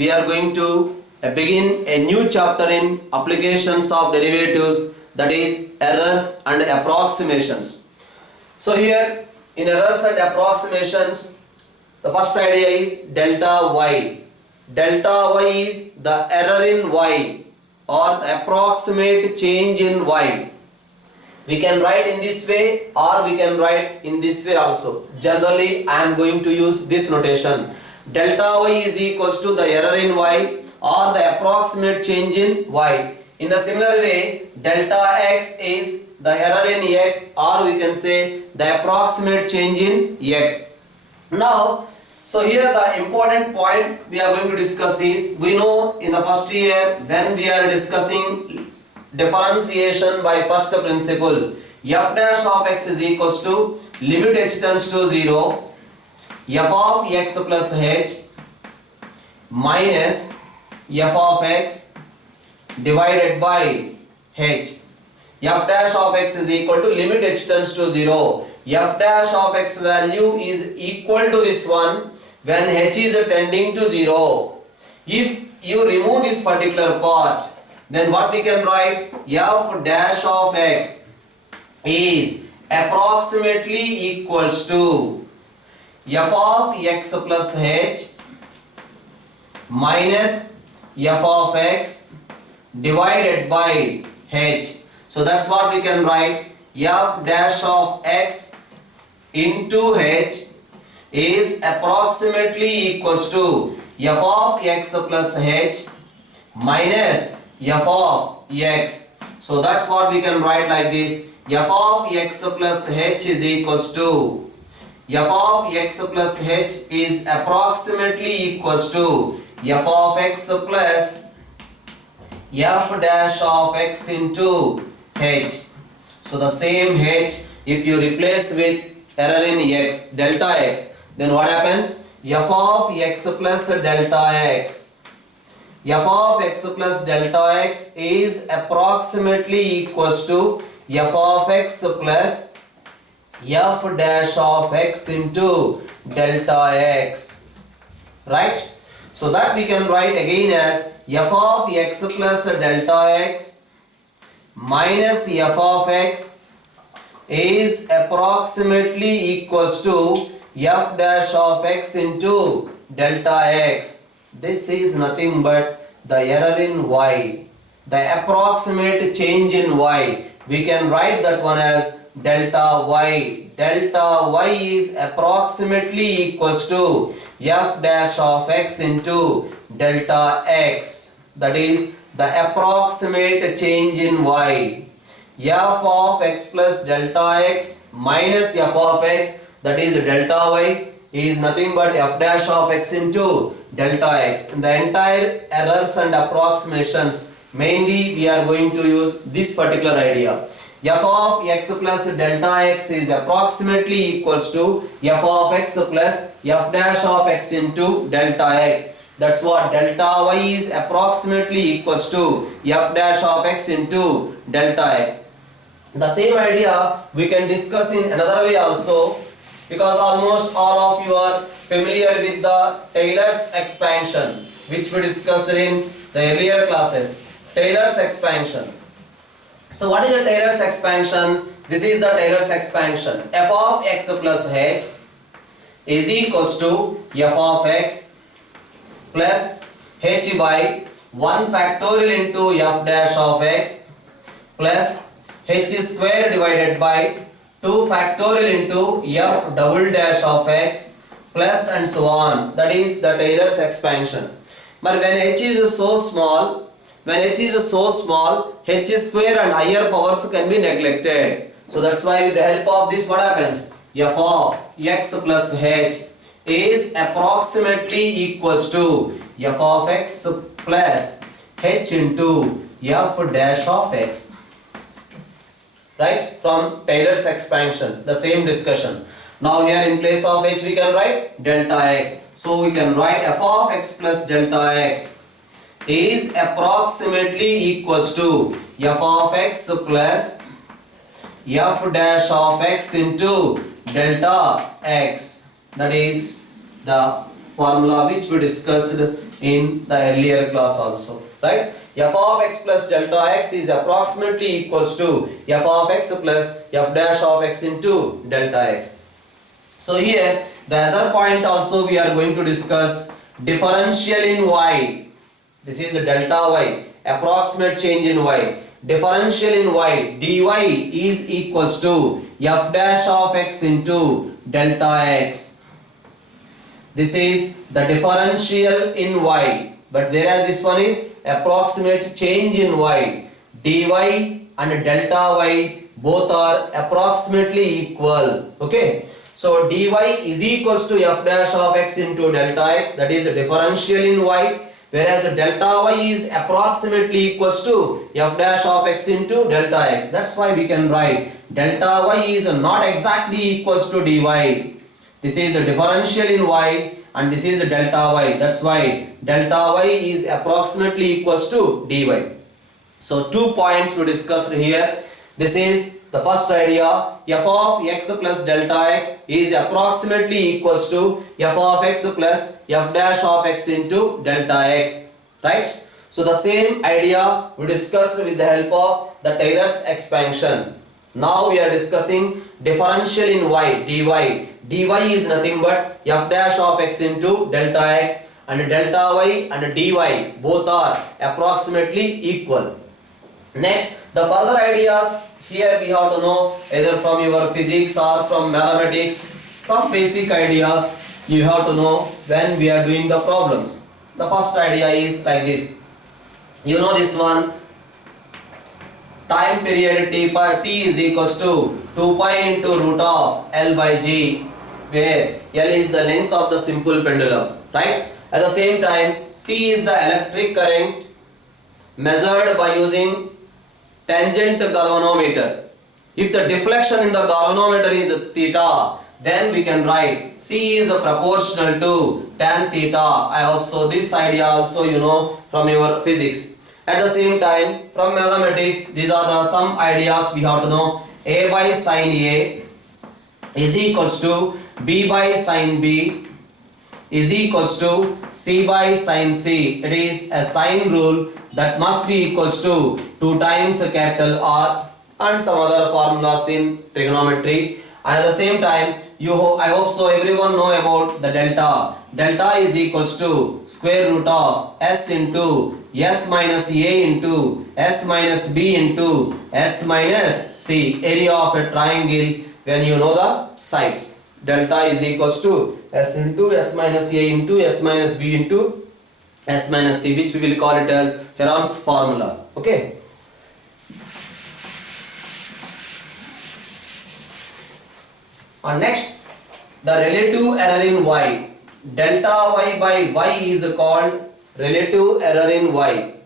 we are going to begin a new chapter in applications of derivatives, that is errors and approximations. So here in errors and approximations, the first idea is delta y. Delta y is the error in y or the approximate change in y. We can write in this way or we can write in this way also. Generally I am going to use this notation. Delta y is equals to the error in y or the approximate change in y. In the similar way, delta x is the error in x, or we can say the approximate change in x. Now, so here the important point we are going to discuss is, we know in the first year when we are discussing differentiation by first principle, f dash of x is equals to limit h tends to 0, f of x plus h minus f of x divided by h. F dash of x is equal to limit h tends to 0. F dash of x value is equal to this one when h is tending to 0. If you remove this particular part, then what we can write? F dash of x is approximately equals to f of x plus h minus f of x divided by h. So that's what we can write. F dash of x into h is approximately equals to f of x plus h minus f of x. So that's what we can write like this. F of x plus h is equals to f of x plus h is approximately equals to f of x plus f dash of x into h. So the same h, if you replace with error in x, delta x, then what happens? F of x plus delta x. F of x plus delta x is approximately equals to f of x plus f dash of x into delta x. Right? So that we can write again as f of x plus delta x minus f of x is approximately equals to f dash of x into delta x. This is nothing but the error in y, the approximate change in y. We can write that one as delta y. Delta y is approximately equals to f dash of x into delta x. That is the approximate change in y. F of x plus delta x minus f of x, that is delta y, is nothing but f dash of x into delta x. In the entire errors and approximations, mainly we are going to use this particular idea. F of x plus delta x is approximately equals to f of x plus f dash of x into delta x. That's what delta y is approximately equals to f dash of x into delta x. The same idea we can discuss in another way also, because almost all of you are familiar with the Taylor's expansion, which we discussed in the earlier classes. Taylor's expansion. So what is the Taylor's expansion? This is the Taylor's expansion. F of x plus h is equals to f of x plus h by 1 factorial into f dash of x plus h square divided by 2 factorial into f double dash of x plus and so on. That is the Taylor's expansion. But when h is so small, h square and higher powers can be neglected. So that's why with the help of this, what happens? F of x plus h is approximately equals to f of x plus h into f dash of x. Right? From Taylor's expansion, the same discussion. Now here in place of h we can write delta x. So we can write f of x plus delta x is approximately equals to f of x plus f dash of x into delta x. That is the formula which we discussed in the earlier class also, right? F of x plus delta x is approximately equals to f of x plus f dash of x into delta x. So here the other point also we are going to discuss differential in y. This is the delta y, approximate change in y. Differential in y, dy is equals to f dash of x into delta x. This is the differential in y, but whereas this one is approximate change in y. Dy and delta y both are approximately equal. Okay, so dy is equals to f dash of x into delta x, that is the differential in y, whereas delta y is approximately equals to f dash of x into delta x. That's why we can write delta y is not exactly equals to dy. This is a differential in y and this is a delta y. That's why delta y is approximately equals to dy. So 2 points we discussed here. This is the first idea, f of x plus delta x is approximately equals to f of x plus f dash of x into delta x, right? So the same idea we discussed with the help of the Taylor's expansion. Now we are discussing differential in y, dy. dy is nothing but f dash of x into delta x, and delta y and dy both are approximately equal. Next, the further ideas here we have to know either from your physics or from mathematics. Some basic ideas you have to know when we are doing the problems. The first idea is like this. You know this one, time period t is equals to 2 pi into root of L by G, where L is the length of the simple pendulum, right? At the same time, C is the electric current measured by using tangent galvanometer. If the deflection in the galvanometer is theta, then we can write C is proportional to tan theta. I also this idea also you know from your physics. At the same time, from mathematics, these are the some ideas we have to know. A by sin A is equals to B by sin B is equals to C by sin C. It is a sine rule that must be equals to 2 times capital R and some other formulas in trigonometry. And at the same time, I hope so everyone know about the delta. Delta is equals to square root of S into S minus A into S minus B into S minus C, area of a triangle when you know the sides. Delta is equals to S into S minus A into S minus B into S minus C, which we will call it as Heron's formula. Okay. And next, the relative error in y. Delta y by y is called relative error in y.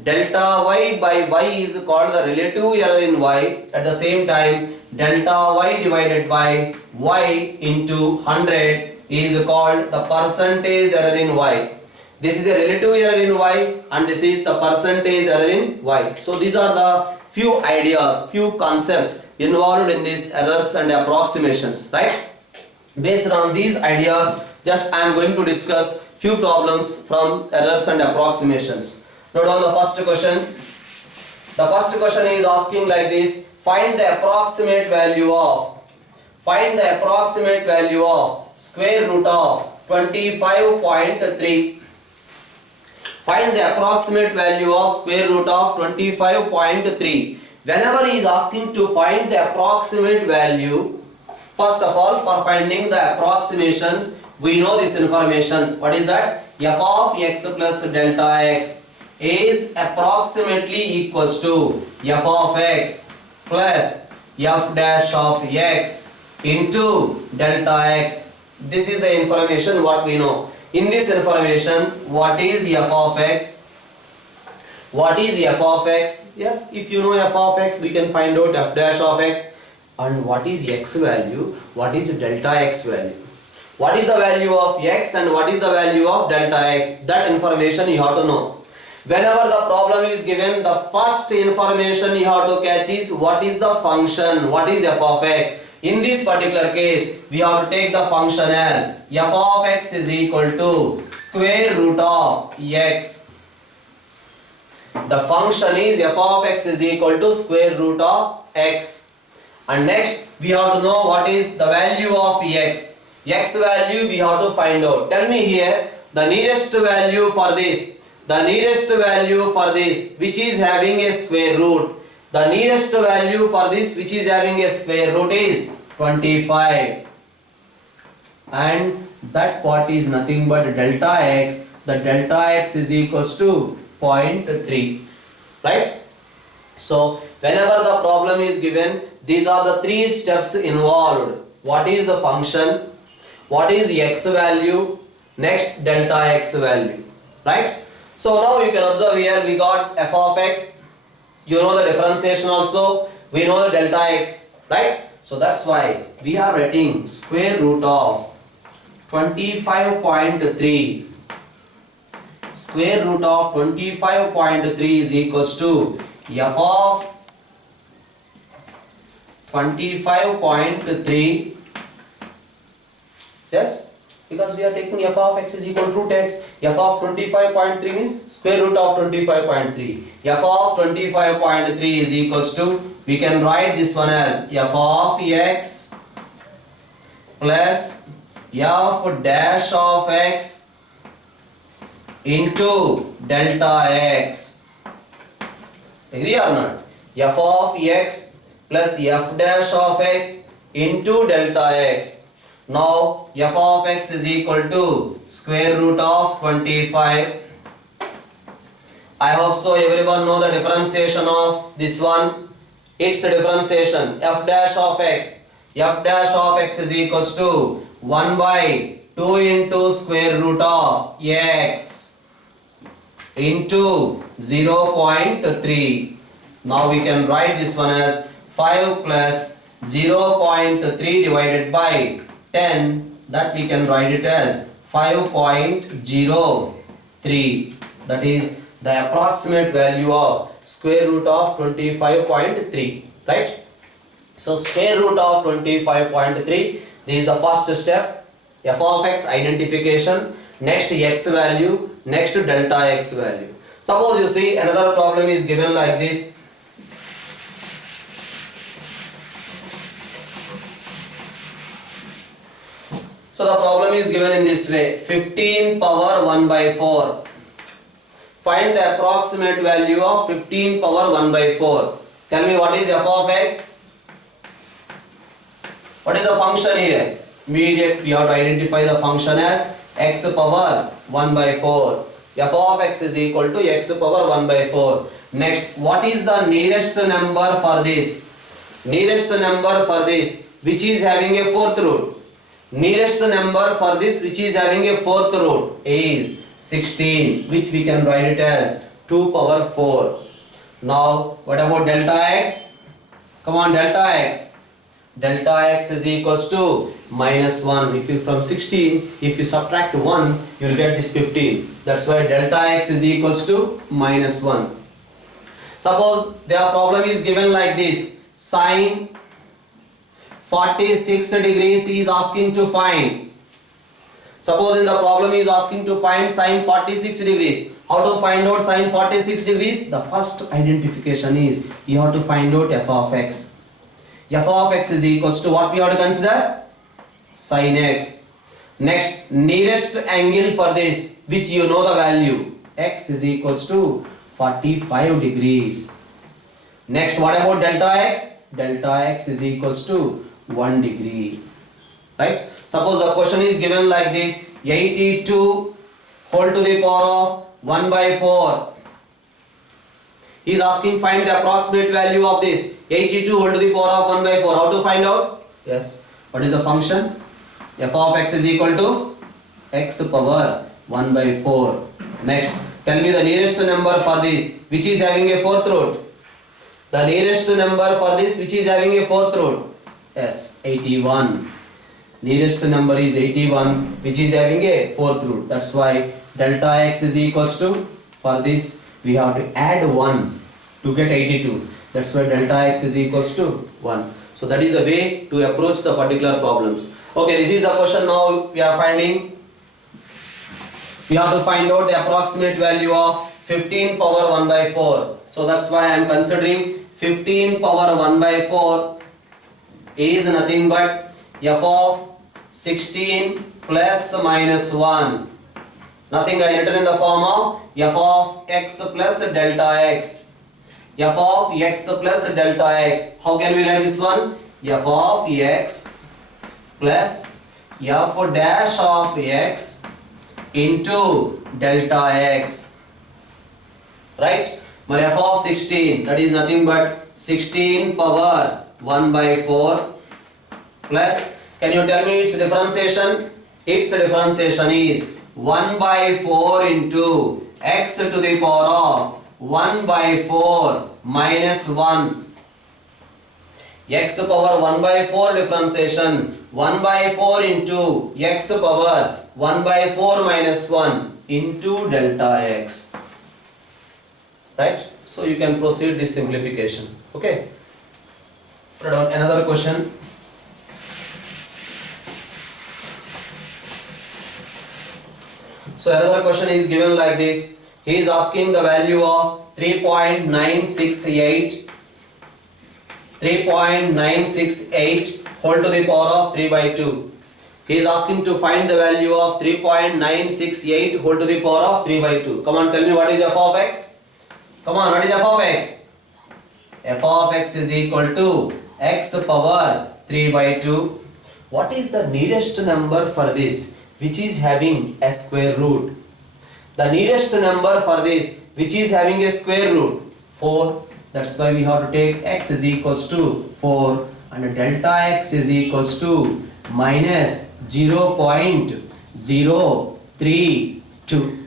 Delta y by y is called the relative error in y. At the same time, delta y divided by y into 100 is called the percentage error in y. This is a relative error in y and this is the percentage error in y. So these are the few ideas, few concepts involved in these errors and approximations, right? Based on these ideas, just I am going to discuss few problems from errors and approximations. Note down the first question. The first question is asking like this: find the approximate value of square root of 25.3. Find the approximate value of square root of 25.3. Whenever he is asking to find the approximate value, first of all, for finding the approximations, we know this information. What is that? F of x plus delta x is approximately equals to f of x plus f dash of x into delta x. This is the information what we know. In this information, what is f of x? What is f of x? Yes, if you know f of x, we can find out f dash of x. And what is x value? What is delta x value? What is the value of x and what is the value of delta x? That information you have to know. Whenever the problem is given, the first information you have to catch is what is the function, what is f of x. In this particular case, we have to take the function as f of x is equal to square root of x. The function is f of x is equal to square root of x. And next, we have to know what is the value of x. X value we have to find out. Tell me here the nearest value for this. The nearest value for this which is having a square root. The nearest value for this which is having a square root is 25. And that part is nothing but delta x. The delta x is equals to 0.3. Right? So whenever the problem is given, these are the three steps involved. What is the function? What is the x value? Next, delta x value. Right? So now you can observe here we got f of x. You know the differentiation also. We know the delta x. Right? So that's why we are writing square root of 25.3. Square root of 25.3 is equals to f of 25.3. Yes, because we are taking f of x is equal to root x. F of 25.3 means square root of 25.3. F of 25.3 is equals to, we can write this one as f of x plus f dash of x into delta x. Agree or not? F of x plus f dash of x into delta x. Now f of x is equal to square root of 25. I hope so everyone know the differentiation of this one. Its differentiation f dash of x. F dash of x is equals to 1 by 2 into square root of x into 0.3. Now we can write this one as 5 plus 0.3 divided by 10, that we can write it as 5.03. That is the approximate value of square root of 25.3. Right? So square root of 25.3, this is the first step. F of x identification. Next x value. Next delta x value. Suppose you see another problem is given like this. So the problem is given in this way, 15 power 1 by 4. Find the approximate value of 15 power 1 by 4. Tell me what is f of x? What is the function here? Immediate we have to identify the function as x power 1 by 4. F of x is equal to x power 1 by 4. Next, what is the nearest number for this? Nearest number for this which is having a fourth root. Nearest number for this which is having a fourth root is 16, which we can write it as 2 power 4. Now what about delta x? Come on, delta x. Delta x is equals to minus 1. If you from 16, if you subtract 1, you will get this 15. That's why delta x is equals to minus 1. Suppose their problem is given like this. Sine 46 degrees is asking to find. Suppose in the problem is asking to find sine 46 degrees. How to find out sine 46 degrees? The first identification is you have to find out f of x. F of x is equals to what we have to consider? Sin x. Next, nearest angle for this, which you know the value. X is equals to 45 degrees. Next, what about delta x? Delta x is equals to 1 degree. Right? Suppose the question is given like this. 82 whole to the power of 1 by 4. He is asking find the approximate value of this. 82 whole to the power of 1 by 4. How to find out? Yes. What is the function? F of x is equal to x power 1 by 4. Next, tell me the nearest number for this which is having a fourth root. The nearest number for this which is having a fourth root. Yes, 81. Nearest number is 81 which is having a fourth root. That's why delta x is equals to, for this we have to add 1 to get 82. That's why delta x is equals to 1. So that is the way to approach the particular problems. Okay, this is the question now we are finding. We have to find out the approximate value of 15 power 1 by 4. So that's why I am considering 15 power 1 by 4 is nothing but f of 16 plus minus 1. Nothing I written in the form of f of x plus delta x. F of x plus delta x. How can we write this one? F of x plus f dash of x into delta x. Right? My f of 16, that is nothing but 16 power 1 by 4 plus, can you tell me its differentiation? Its differentiation is 1 by 4 into x to the power of 1 by 4 minus 1. X power 1 by 4 differentiation 1 by 4 into x power 1 by 4 minus 1 into delta x. Right? So you can proceed this simplification. Okay. Another question. So another question is given like this. He is asking the value of 3.968 whole to the power of 3 by 2. He is asking to find the value of 3.968 whole to the power of 3 by 2. Come on, tell me what is f of x? Come on, what is f of x? F of x is equal to x power 3 by 2. What is the nearest number for this which is having a square root? The nearest number for this which is having a square root 4. That's why we have to take x is equals to 4 and delta x is equals to minus 0.032.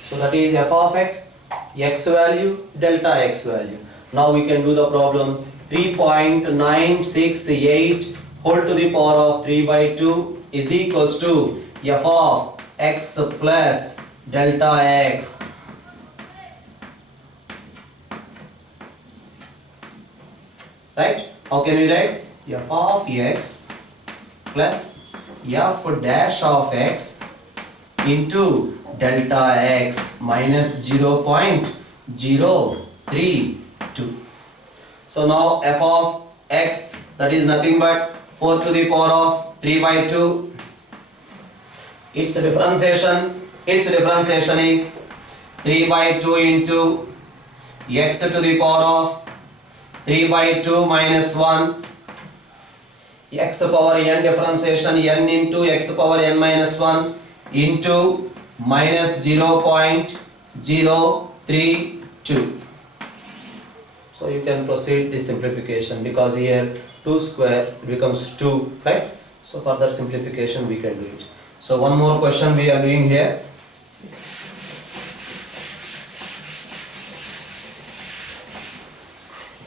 So that is f of x, x value, delta x value. Now we can do the problem. 3.968 whole to the power of 3 by 2 is equals to f of x plus delta x. Right? How can we write? F of x plus f dash of x into delta x minus 0.032. So now f of x, that is nothing but 4 to the power of 3 by 2. Its differentiation is 3 by 2 into x to the power of 3 by 2 minus 1. X power n differentiation n into x power n minus 1 into minus 0.032. So you can proceed the simplification because here 2 square becomes 2, right? So further simplification we can do it. So one more question we are doing here.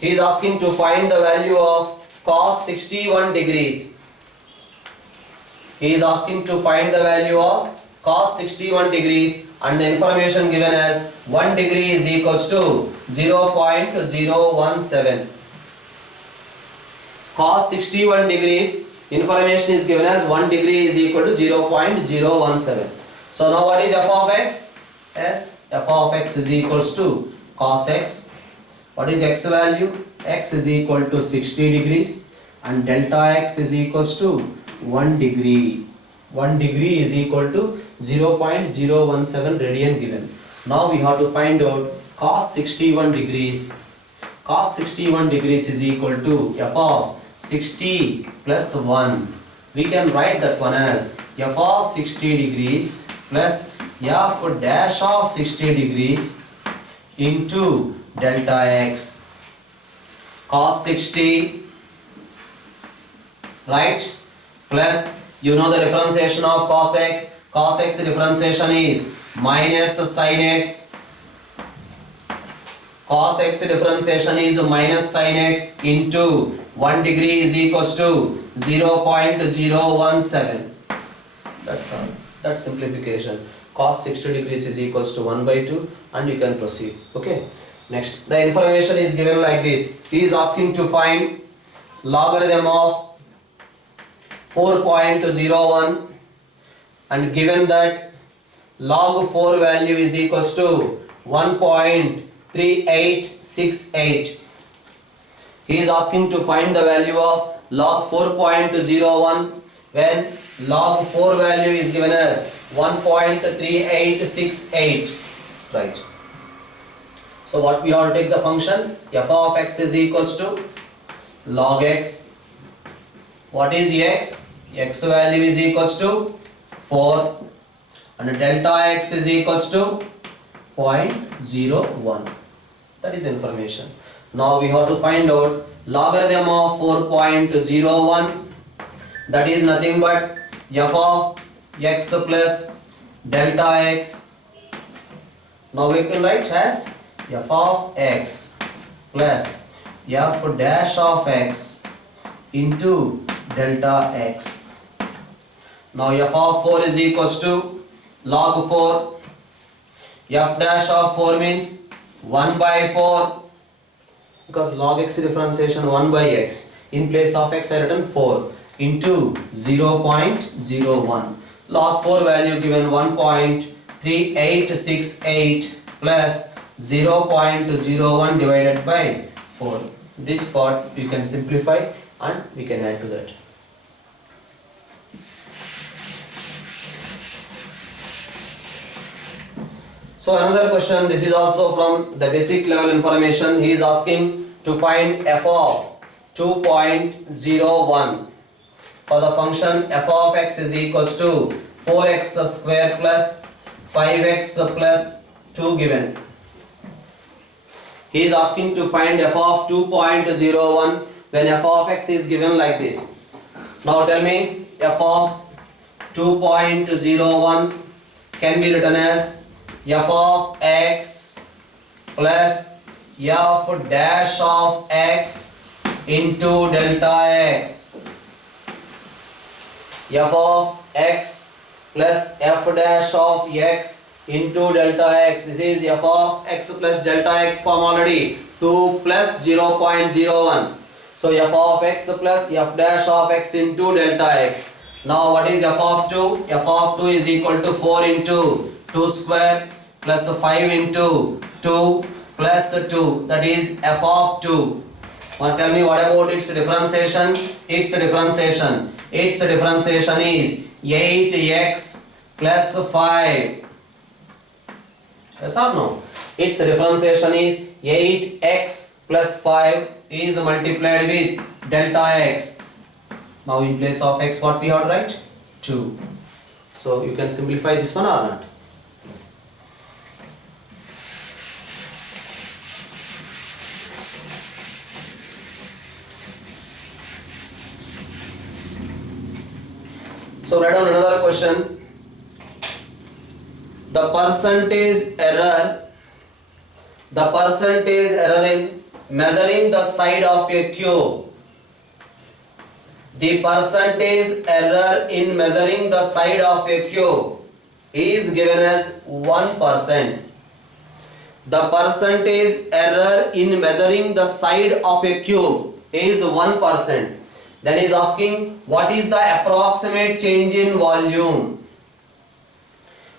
He is asking to find the value of cos 61 degrees. He is asking to find the value of cos 61 degrees and the information given as 1 degree is equals to 0.017. Cos 61 degrees information is given as 1 degree is equal to 0.017. So now what is f of x? Yes, f of x is equals to cos x. What is x value? X is equal to 60 degrees and delta x is equals to 1 degree. 1 degree is equal to 0.017 radian given. Now we have to find out cos 61 degrees. Cos 61 degrees is equal to f of 60 plus 1. We can write that one as f of 60 degrees plus f dash of 60 degrees into delta x. Cos 60, right, plus you know the differentiation of cos x. Cos x differentiation is minus sin x. Cos x differentiation is minus sin x into 1 degree is equals to 0.017. That's all. That's simplification. Cos 60 degrees is equals to 1 by 2 and you can proceed. Okay. Next, the information is given like this. He is asking to find logarithm of 4.01 and given that log 4 value is equals to 1.3868. He is asking to find the value of log 4.01 when log 4 value is given as 1.3868. Right. So what we have to take the function f of x is equals to log x. What is x? X value is equals to 4 and delta x is equals to 0.01. That is the information. Now we have to find out logarithm of 4.01. That is nothing but f of x plus delta x. Now we can write as f of x plus f dash of x into delta x. Now f of 4 is equals to log 4. F dash of 4 means 1 by 4 because log x differentiation 1 by x. In place of x I written 4 into 0.01. Log 4 value given 1.3868 plus 0.01 divided by 4. This part you can simplify and we can add to that. So another question, this is also from the basic level information. He is asking to find f of 2.01 for the function f of x is equals to 4x square plus 5x plus 2 given. He is asking to find f of 2.01 when f of x is given like this. Now tell me f of 2.01 can be written as f of x plus f dash of x into delta x. F of x plus f dash of x into delta x. This is f of x plus delta x form already. 2 plus 0.01. So f of x plus f dash of x into delta x. Now what is f of 2? F of 2 is equal to 4 into 2 square plus 5 into 2 plus 2. That is f of 2. Now tell me what about its differentiation? Its differentiation is 8x plus 5. Yes or no? Its differentiation is 8x plus 5 is multiplied with delta x. Now in place of x what we have to write? 2. So you can simplify this one or not? So write down another question. The percentage error in measuring the side of a cube. The percentage error in measuring the side of a cube is given as 1%. The percentage error in measuring the side of a cube is 1%. Then he is asking what is the approximate change in volume.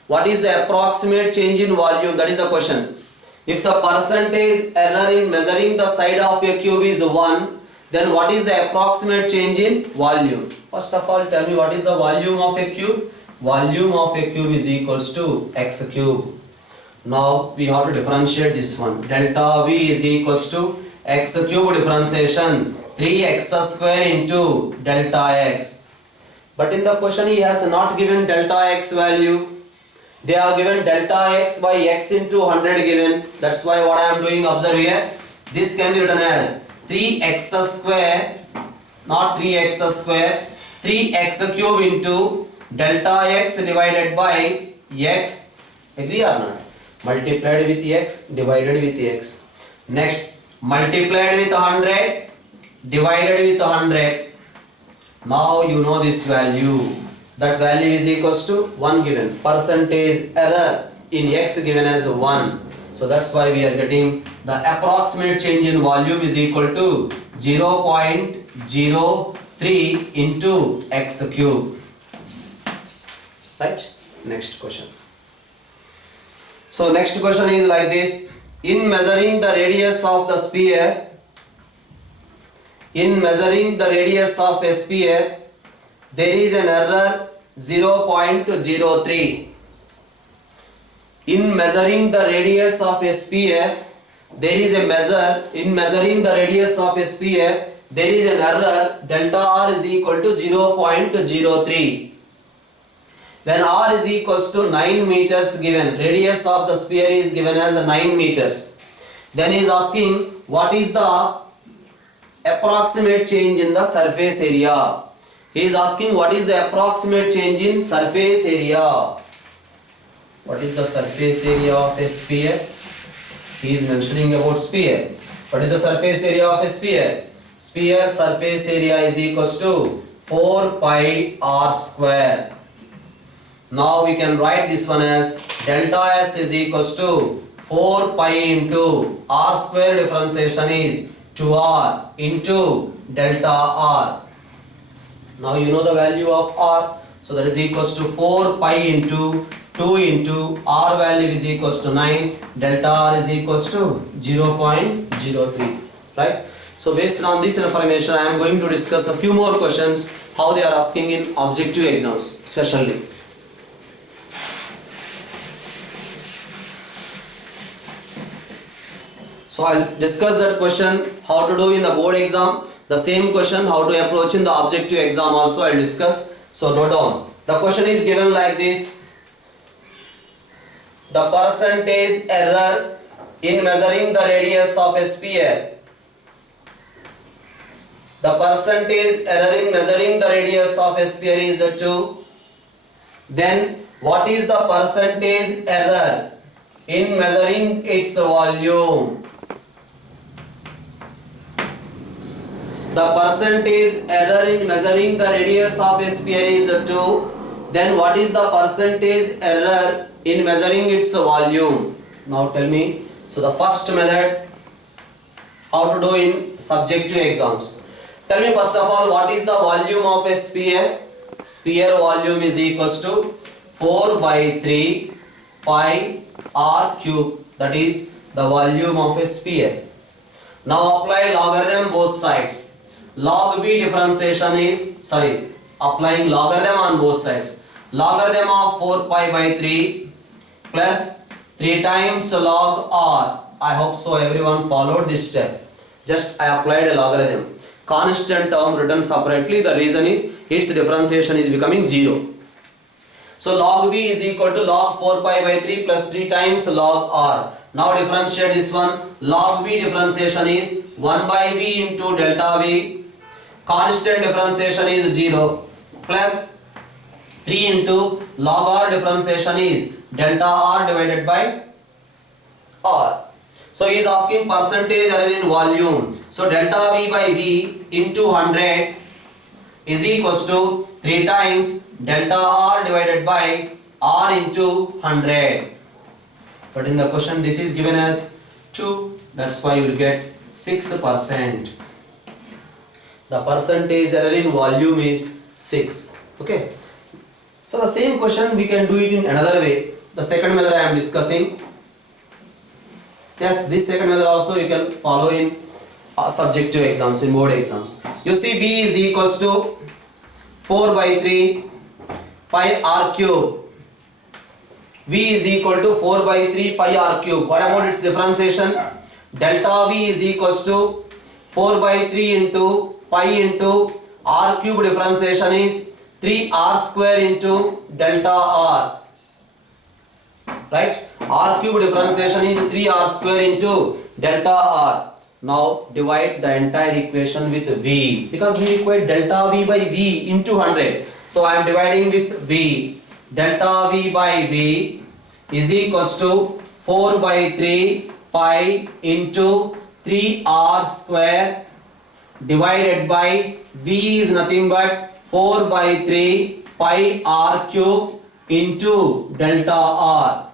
What is the approximate change in volume? That is the question. If the percentage error in measuring the side of a cube is 1, then what is the approximate change in volume? First of all, tell me what is the volume of a cube? Volume of a cube is equals to x cube. Now we have to differentiate this one. Delta V is equals to x cube differentiation 3x square into delta x. But in the question he has not given delta x value. They are given delta x by x into 100 given. That's why what I am doing, observe here. This can be written as 3x square, not 3x square, 3x cube into delta x divided by x. Agree or not? Multiplied with x, divided with x. Next, multiplied with 100, divided with 100. Now you know this value. That value is equals to 1 given. Percentage error in x given as 1. So that's why we are getting the approximate change in volume is equal to 0.03 into x cube. Right? Next question. So next question is like this. In measuring the radius of the sphere, there is an error 0.03. In measuring the radius of a sphere, there is an error delta r is equal to 0.03. When r is equals to 9 meters given, radius of the sphere is given as 9 meters. Then he is asking what is the approximate change in the surface area. He is asking what is the approximate change in surface area. What is the surface area of a sphere? He is mentioning about sphere. What is the surface area of a sphere? Sphere surface area is equals to 4 pi r square. Now we can write this one as delta s is equals to 4 pi into r square, differentiation is 2r into delta r. Now you know the value of r, so that is equals to 4 pi into 2 into r value is equals to 9, delta r is equals to 0.03, right? So based on this information, I am going to discuss a few more questions how they are asking in objective exams especially. So I'll discuss that question how to do in the board exam. The same question how to approach in the objective exam also I'll discuss. So note down. The question is given like this. The percentage error in measuring the radius of a sphere. The percentage error in measuring the radius of a sphere is 2. Then what is the percentage error in measuring its volume? The percentage error in measuring the radius of a sphere is 2. Then what is the percentage error in measuring its volume? Now tell me. So the first method how to do in subjective exams. Tell me first of all what is the volume of a sphere? Sphere volume is equals to 4 by 3 pi r cube. That is the volume of a sphere. Now apply logarithm both sides. Log v differentiation is, applying logarithm on both sides. Logarithm of 4 pi by 3 plus 3 times log r. I hope so everyone followed this step. Just I applied a logarithm. Constant term written separately. The reason is its differentiation is becoming 0. So log v is equal to log 4 pi by 3 plus 3 times log r. Now differentiate this one. Log v differentiation is 1 by v into delta v. Constant differentiation is 0 plus 3 into log r differentiation is delta r divided by r. So he is asking percentage error in volume. So delta v by v into 100 is equals to 3 times delta r divided by r into 100. But in the question this is given as 2. That's why you will get 6%. The percentage error in volume is 6. Okay. So the same question we can do it in another way. The second method I am discussing. Yes, this second method also you can follow in subjective exams, in board exams. You see v is equals to 4 by 3 pi r cube. V is equal to 4 by 3 pi r cube. What about its differentiation? Delta v is equals to 4 by 3 into pi into r cube, differentiation is 3r square into delta r. Right? R cube differentiation is 3r square into delta r. Now divide the entire equation with v, because we equate delta v by v into 100. So I am dividing with v. Delta v by v is equals to 4 by 3 pi into 3r square divided by v is nothing but 4 by 3 pi r cube into delta r.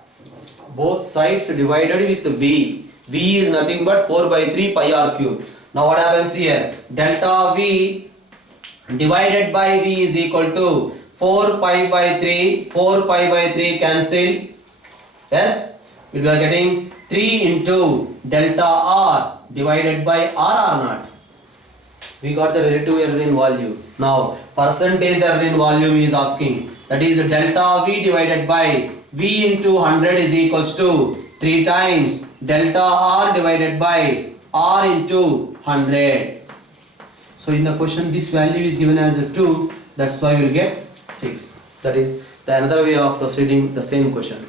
both sides divided with v. V is nothing but 4 by 3 pi r cube. Now what happens here? Delta v divided by v is equal to 4 pi by 3. 4 pi by 3 cancel. Yes, we are getting 3 into delta r divided by r naught. We got the relative error in volume. Now percentage error in volume is asking. That is delta v divided by v into 100 is equals to 3 times delta r divided by r into 100. So in the question this value is given as a 2. That's why we will get 6. That is the another way of proceeding the same question.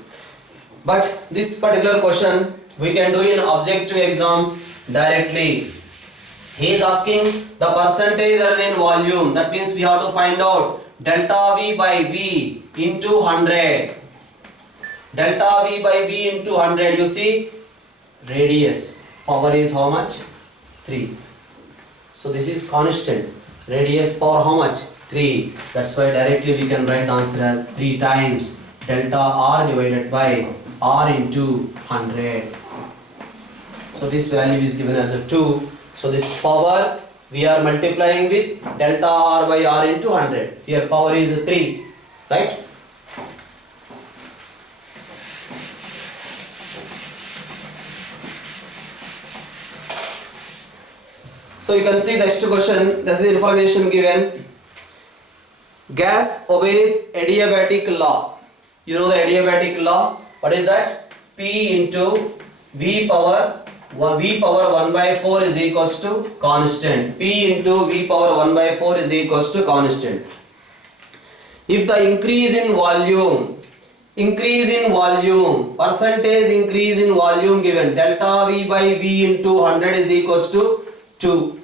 But this particular question we can do in objective exams directly. He is asking the percentage error in volume. That means we have to find out delta v by v into 100. Delta v by v into 100. You see, radius power is how much? 3. So this is constant. Radius power how much? 3. That's why directly we can write the answer as 3 times delta r divided by r into 100. So this value is given as a 2. So this power we are multiplying with delta r by r into 100. Here power is 3, right? So you can see the next question. This is the information given. Gas obeys adiabatic law. You know the adiabatic law. What is that? P into V power 1 by 4 is equals to constant. P into V power 1 by 4 is equals to constant. If the increase in volume, percentage increase in volume given, delta V by V into 100 is equals to 2.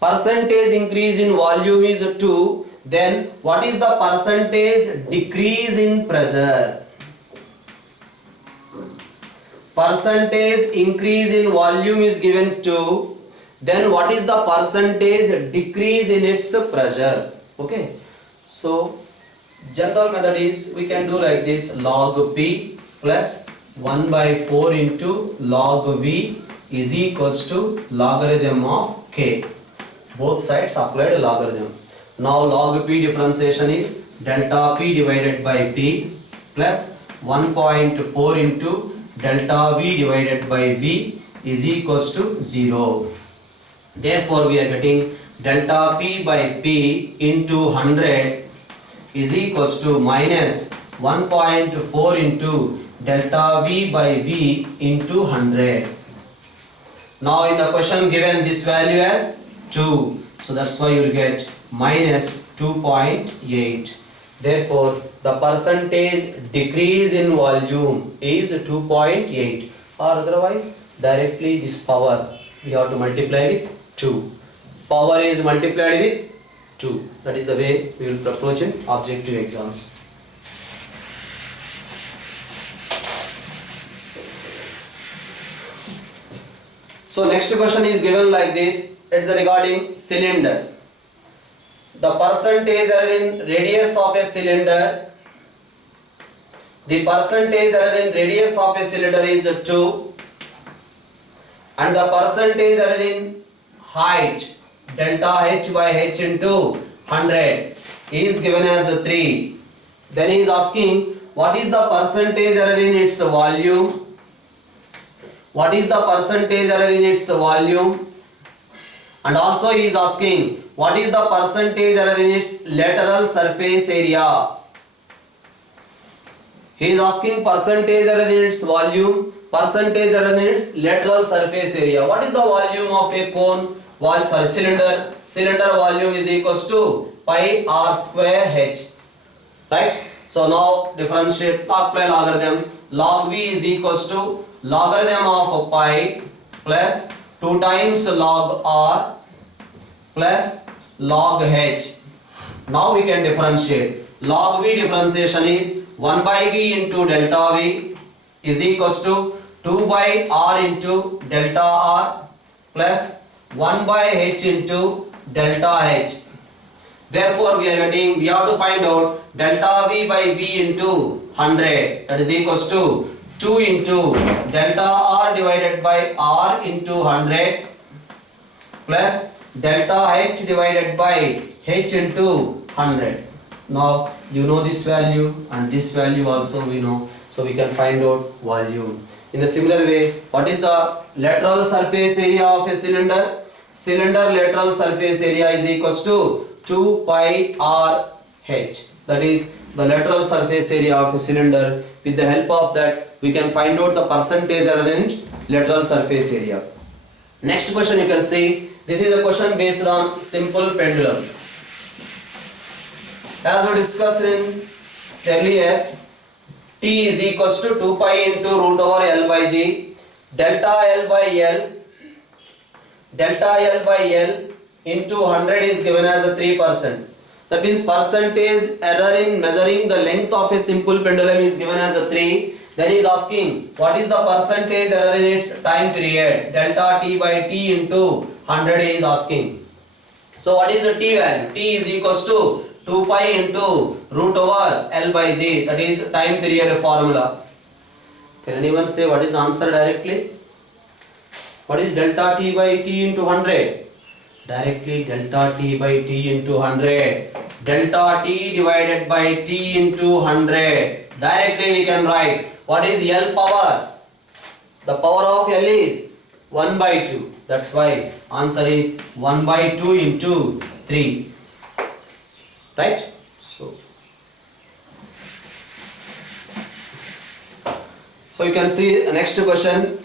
Percentage increase in volume is 2. Then what is the percentage decrease in pressure? Percentage increase in volume is given 2. Then what is the percentage decrease in its pressure? Okay. So general method is we can do like this: log p plus 1 by 4 into log v is equals to logarithm of k. Both sides applied logarithm. Now log p differentiation is delta p divided by p plus 1.4 into delta v divided by v is equals to 0. Therefore we are getting delta p by p into 100 is equals to minus 1.4 into delta v by v into 100. Now in the question given this value as 2. So that's why you will get minus 2.8. Therefore the percentage decrease in volume is 2.8, or otherwise directly this power we have to multiply with 2. Power is multiplied with 2. That is the way we will approach in objective exams. So next question is given like this. It's regarding cylinder. The percentage error in radius of a cylinder. The percentage error in radius of a cylinder is 2. And the percentage error in height, delta h by h into 100 is given as 3. Then he is asking what is the percentage error in its volume. What is the percentage error in its volume? And also he is asking what is the percentage error in its lateral surface area. He is asking percentage error in its volume, percentage error in its lateral surface area. What is the volume of a cone? Cylinder. Cylinder volume is equals to pi r square h. Right? So now differentiate, apply logarithm. Log v is equals to logarithm of pi plus 2 times log r plus log h. Now we can differentiate. Log v differentiation is 1 by v into delta v is equals to 2 by r into delta r plus 1 by h into delta h. Therefore we have to find out delta v by v into 100, that is equals to 2 into delta R divided by R into 100 plus delta H divided by H into 100. Now you know this value and this value also we know, so we can find out volume. In the similar way, what is the lateral surface area of a cylinder? Cylinder lateral surface area is equals to 2 pi R H. That is the lateral surface area of a cylinder. With the help of that, we can find out the percentage error in its lateral surface area. Next question you can see. This is a question based on simple pendulum. As we discussed in earlier, T is equals to 2 pi into root over L by G. Delta L by L into 100 is given as a 3%. That means percentage error in measuring the length of a simple pendulum is given as a 3. Then he is asking what is the percentage error in its time period. Delta T by T into 100 he is asking. So what is the T value? T is equals to 2 pi into root over L by G. That is time period formula. Can anyone say what is the answer directly? What is delta T by T into 100? Directly delta T by T into 100. Delta T divided by T into 100. Directly we can write what is L power? The power of L is 1 by 2. That's why answer is 1 by 2 into 3. Right? So you can see the next question.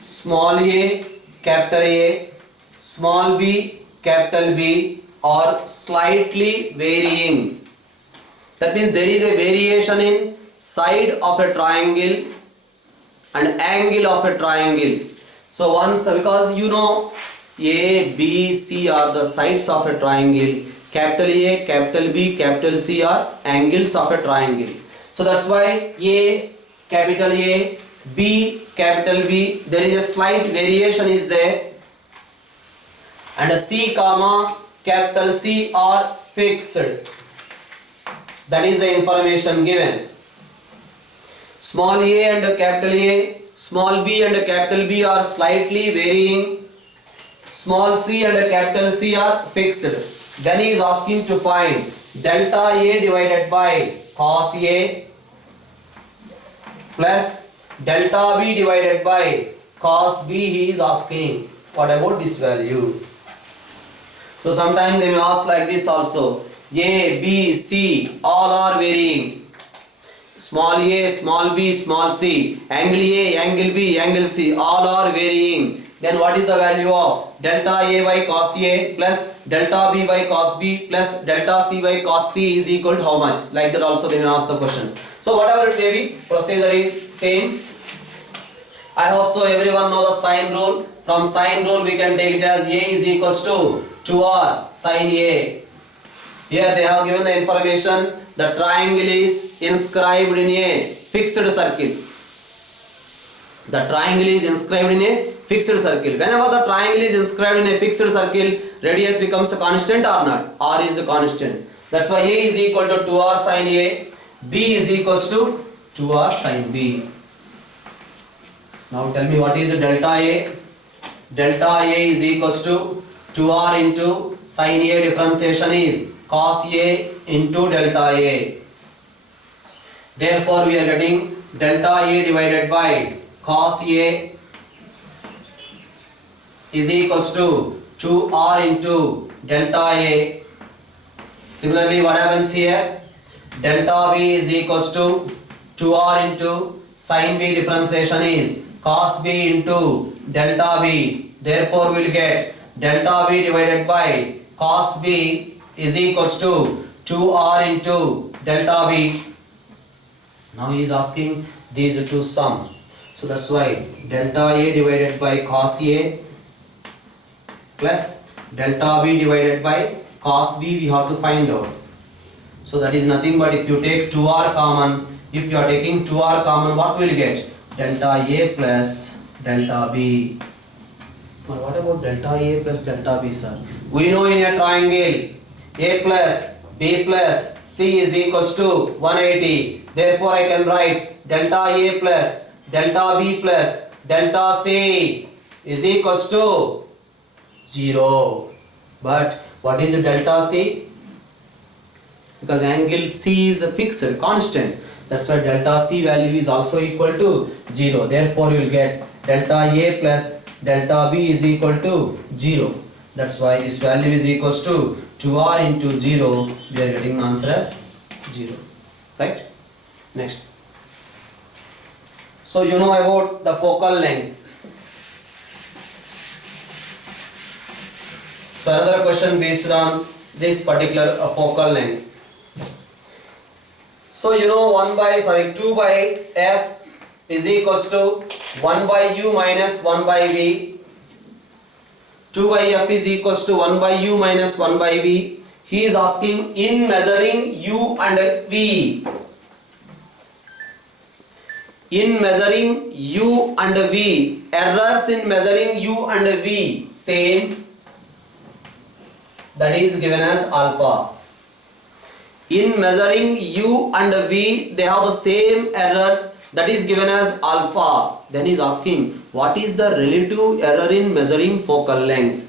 Small a, capital A, small b, capital B are slightly varying. That means there is a variation in side of a triangle and angle of a triangle. So once, because you know A, B, C are the sides of a triangle, capital A, capital B, capital C are angles of a triangle. So that's why A, capital A, B, capital B, there is a slight variation is there, and a C comma capital C are fixed. That is the information given. Small a and capital A, small b and capital B are slightly varying, small c and capital C are fixed. Then he is asking to find delta A divided by cos A plus delta B divided by cos B. He is asking what about this value. So sometimes they may ask like this also. A, B, C all are varying. Small a, small b, small c, angle A, angle B, angle C all are varying. Then what is the value of delta A by cos A plus delta B by cos B plus delta C by cos C is equal to how much? Like that also they may ask the question. So whatever it may be, procedure is same. I hope so everyone know the sine rule. From sine rule we can take it as A is equals to 2R sine A. Here they have given the information. The triangle is inscribed in a fixed circle. The triangle is inscribed in a fixed circle. Whenever the triangle is inscribed in a fixed circle, radius becomes a constant or not? R is a constant. That's why A is equal to 2R sine A. B is equals to 2R sine B. Now tell me what is delta A? Delta A is equals to 2R into sine A, differentiation is cos A into delta A. Therefore we are getting delta A divided by cos A is equals to 2R into delta A. Similarly what happens here? Delta B is equals to 2R into sin B, differentiation is cos B into delta B. Therefore we will get delta B divided by cos B is equals to 2R into delta B. Now he is asking these two sum. So that's why delta A divided by cos A plus delta B divided by cos B we have to find out. So that is nothing but if you take 2R common, if you are taking 2R common, what will you get? Delta A plus delta B. Now what about delta A plus delta B, sir? We know in a triangle A plus B plus C is equals to 180. Therefore I can write delta A plus delta B plus delta C is equals to 0. But what is delta C? Because angle C is a fixed constant, that's why delta C value is also equal to 0. Therefore you will get delta A plus delta B is equal to 0. That's why this value is equals to 2r into 0. We are getting the answer as 0. Right? Next. So you know about the focal length. So another question based on this particular focal length. So you know 2 by f is equals to 1 by u minus 1 by v. 2 by f is equals to 1 by u minus 1 by v. He is asking in measuring u and v. In measuring u and v, errors in measuring u and v same, that is given as alpha. In measuring u and v, they have the same errors, that is given as alpha. Then he is asking what is the relative error in measuring focal length.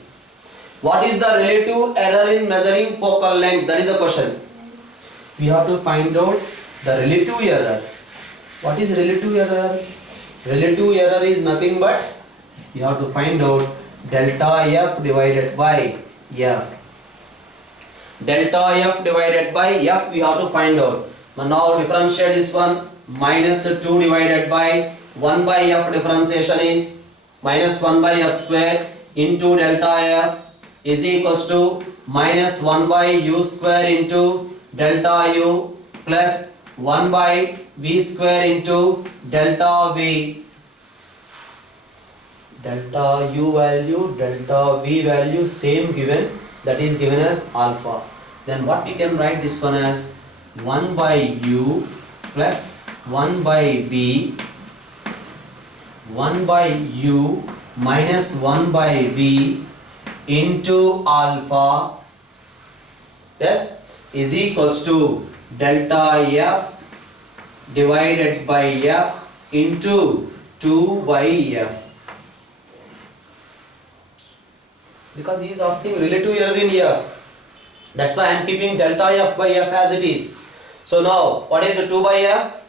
What is the relative error in measuring focal length? That is the question. We have to find out the relative error. What is relative error? Relative error is nothing but you have to find out delta f divided by f. Delta f divided by f we have to find out. Now differentiate this one. Minus 2 divided by 1 by f differentiation is minus 1 by f square into delta f is equals to minus 1 by u square into delta u plus 1 by v square into delta v. Delta u value, delta v value same given, that is given as alpha. Then what we can write this one as 1 by u plus 1 by v, 1 by u minus 1 by v into alpha, yes, is equals to delta f divided by f into 2 by f. Because he is asking relative error in f, that's why I am keeping delta f by f as it is. So now what is 2 by f?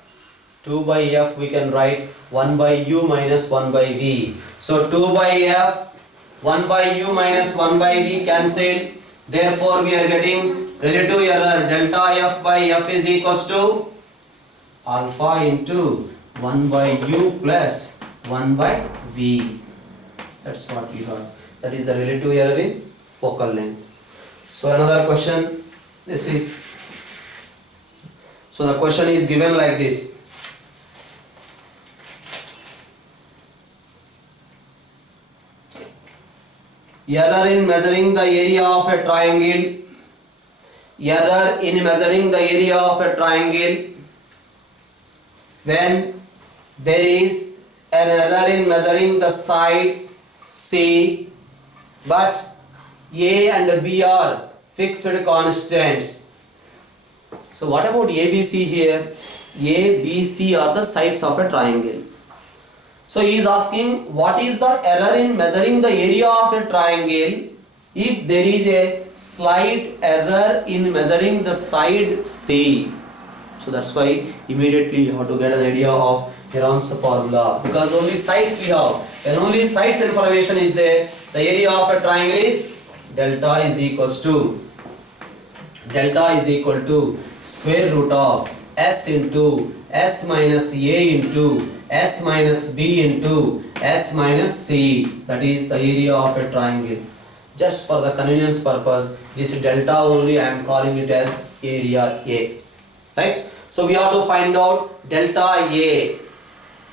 2 by f we can write 1 by u minus 1 by v. So 2 by f, 1 by u minus 1 by v cancelled. Therefore we are getting relative error delta f by f is equals to alpha into 1 by u plus 1 by v. That's what we got. That is the relative error in focal length. So another question, this is, so the question is given like this. Error in measuring the area of a triangle. Error in measuring the area of a triangle. When there is an error in measuring the side C, but A and B are fixed constants. So what about ABC here? A, B, C are the sides of a triangle. So he is asking what is the error in measuring the area of a triangle if there is a slight error in measuring the side C. So that's why immediately you have to get an idea of Heron's formula, because only sides we have. When only sides information is there, the area of a triangle is delta is equal to square root of s into s minus a into s minus b into s minus c. That is the area of a triangle. Just for the convenience purpose, this delta only I am calling it as area A. Right? So we have to find out delta A.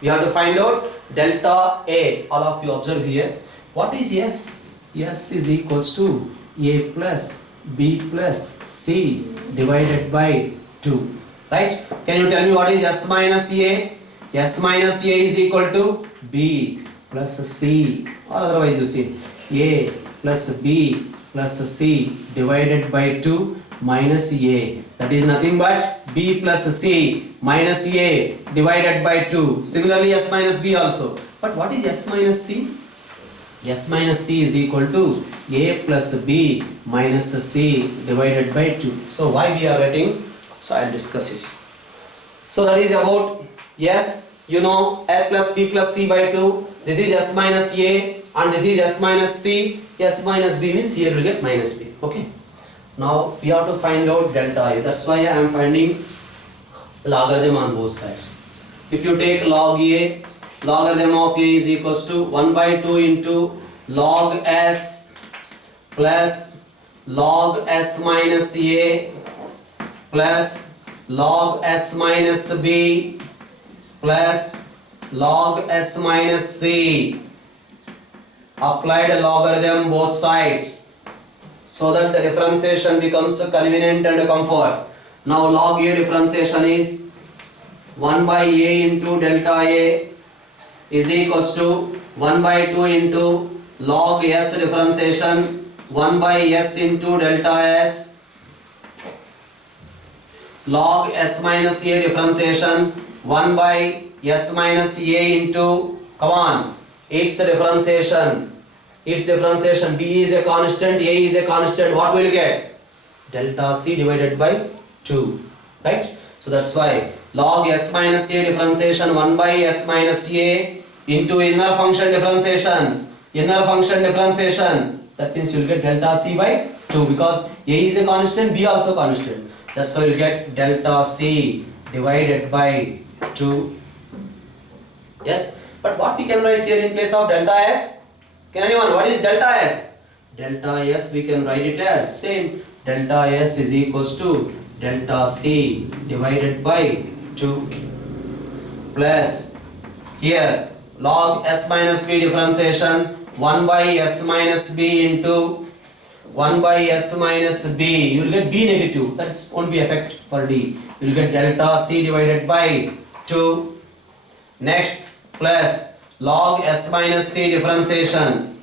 We have to find out delta A. All of you observe here. What is S? S is equals to A plus B plus C divided by 2. Right? Can you tell me what is S minus A? S minus A is equal to B plus C, or otherwise you see A plus B plus C divided by 2. minus a. That is nothing but b plus c minus a divided by 2. Similarly s minus b also. But what is s minus c? S minus c is equal to a plus b minus c divided by 2. So why we are writing? So I will discuss it. So that is about s, you know, a plus b plus c by 2. This is s minus a and this is s minus c. S minus b means here we will get minus b. Okay. Now we have to find out delta a. That's why I am finding logarithm on both sides. If you take log a, logarithm of a is equals to 1 by 2 into log s plus log s minus a plus log s minus b plus log s minus c. Applied logarithm both sides so that the differentiation becomes convenient and comfort. Now log a differentiation is 1 by a into delta a is equals to 1 by 2 into log s differentiation 1 by s into delta s, log s minus a differentiation 1 by s minus a into, come on, its differentiation b is a constant, a is a constant, what will get? Delta c divided by 2, right? So that's why log s minus a differentiation 1 by s minus a into inner function differentiation, that means you will get delta c by 2 because a is a constant, b also constant. That's why you will get delta c divided by 2. Yes, but what we can write here in place of delta s? Can anyone? What is delta s? Delta s we can write it as same. Delta s is equals to delta c divided by 2 plus here log s minus b differentiation 1 by s minus b into 1 by s minus b. You will get b negative. That won't be effect for d. You will get delta c divided by 2. Next plus log s minus c differentiation,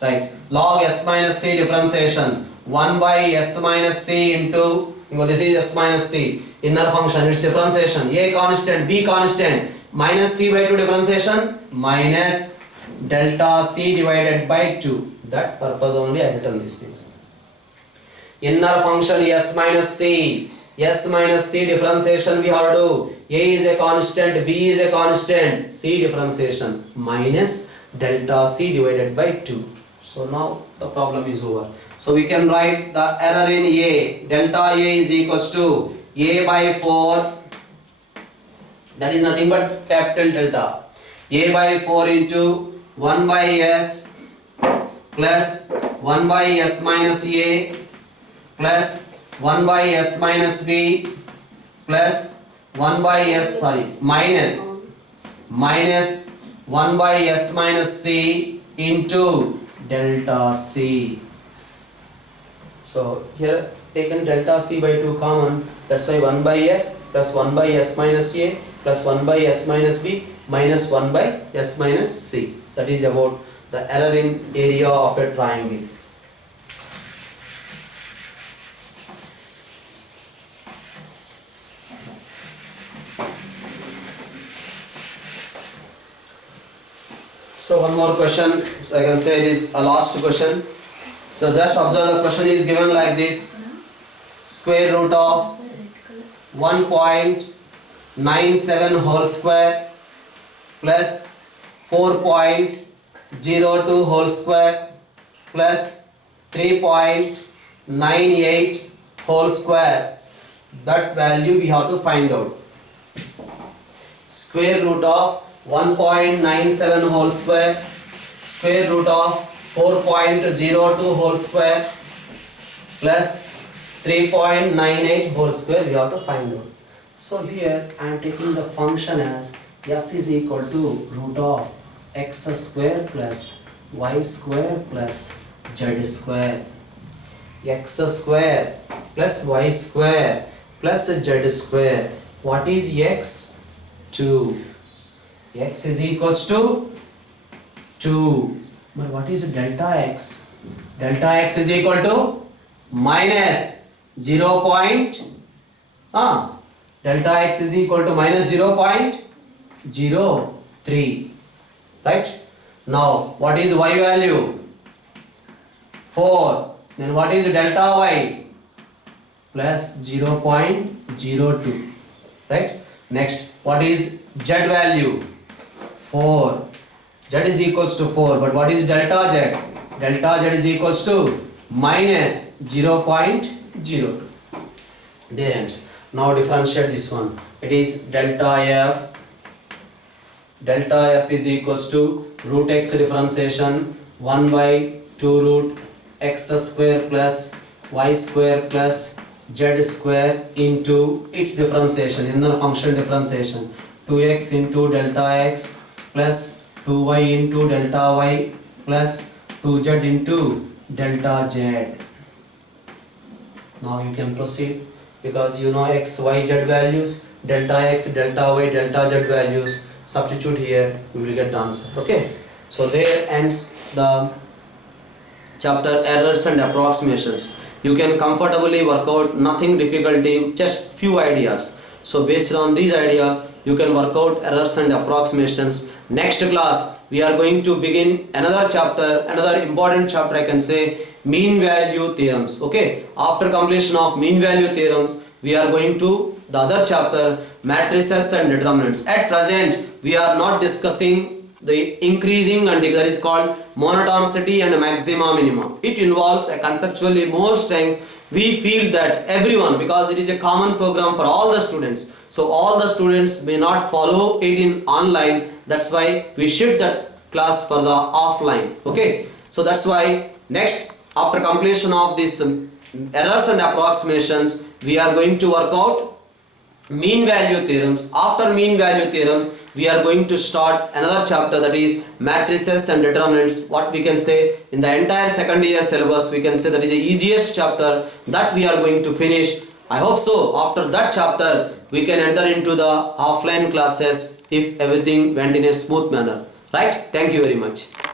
right, log s minus c differentiation 1 by s minus c into, this is s minus c, inner function, its differentiation, a constant, b constant, minus c by 2 differentiation, minus delta c divided by 2. That purpose only I have written these things. Inner function s minus c differentiation we have to do. A is a constant, b is a constant, c differentiation minus delta c divided by 2. So now the problem is over. So we can write the error in a. Delta a is equals to a by 4, that is nothing but capital delta, a by 4 into 1 by s plus 1 by s minus a plus 1 by s minus b plus 1 by s, minus 1 by s minus c into delta c. So here taken delta c by 2 common, that's why 1 by s plus 1 by s minus a plus 1 by s minus b minus 1 by s minus c. That is about the error in area of a triangle. So one more question, so I can say it is a last question. So just observe the question is given like this: square root of 1.97 whole square plus 4.02 whole square plus 3.98 whole square. That value we have to find out. Square root of 1.97 whole square, square root of 4.02 whole square plus 3.98 whole square we have to find out. So here I am taking the function as f is equal to root of x square plus y square plus z square. X square plus y square plus z square. What is x? 2. X is equals to 2. But what is delta x? delta x is equal to minus 0.03, right? Now what is y value? 4. Then what is delta y? Plus 0.02, right? Next, what is z value? 4. Z is equals to 4, but what is delta z? Delta z is equals to minus 0.02. There ends. Now differentiate this one. It is delta f. Delta f is equals to root x differentiation 1 by 2 root x square plus y square plus z square into its differentiation, inner function differentiation, 2x into delta x plus 2y into delta y plus 2z into delta z. Now you can proceed because you know x, y, z values, delta x, delta y, delta z values. Substitute here, we will get the answer. Okay. So there ends the chapter errors and approximations. You can comfortably work out, nothing difficulty, just few ideas. So based on these ideas, you can work out errors and approximations. Next class, we are going to begin another chapter, another important chapter I can say, mean value theorems. Okay. After completion of mean value theorems, we are going to the other chapter, matrices and determinants. At present, we are not discussing the increasing and that is called monotonicity and maxima minima. It involves a conceptually more strength. We feel that everyone, because it is a common program for all the students, so all the students may not follow it in online. That's why we shift that class for the offline. Okay, so that's why next, after completion of this errors and approximations, we are going to work out mean value theorems. After mean value theorems, we are going to start another chapter, that is matrices and determinants. What we can say in the entire second year syllabus, we can say that is the easiest chapter that we are going to finish. I hope so. After that chapter, we can enter into the offline classes if everything went in a smooth manner. Right? Thank you very much.